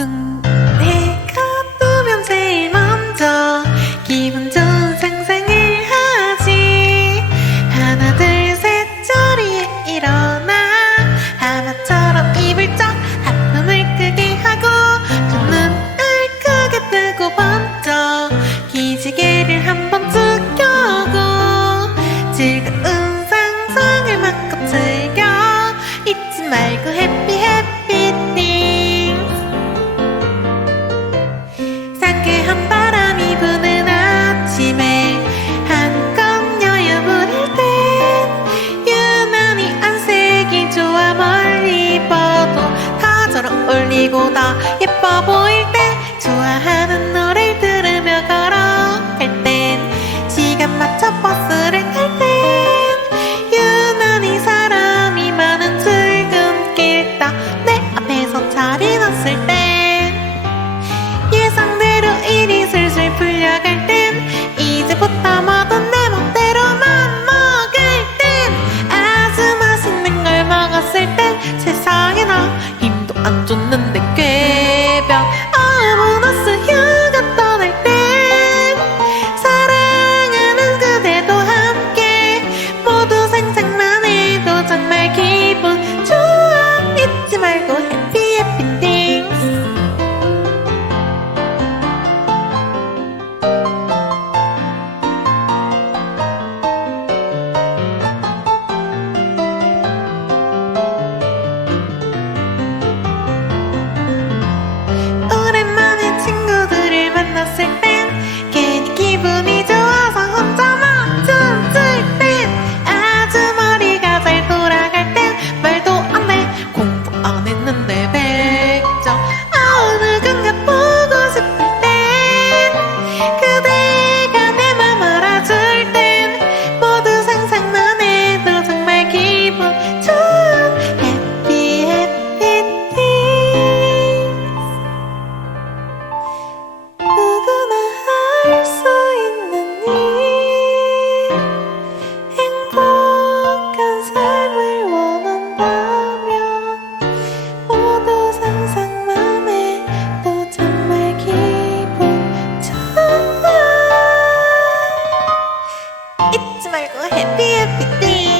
둔내 어울리고 다 예뻐 보일 때 좋아하는 노래를 들으며 걸어갈 땐 시간 맞춰 버스를 탈 땐 유난히 사람이 많은 출근길 딱내 앞에서 자리 놨을 땐 예상대로 일이 슬슬 풀려갈 땐 이제부터 뭐든 내 멋대로만 먹을 땐 아주 맛있는 걸 먹었을 땐 세상에 나 힘도 안 줬는 모 to my little hippie, hippie.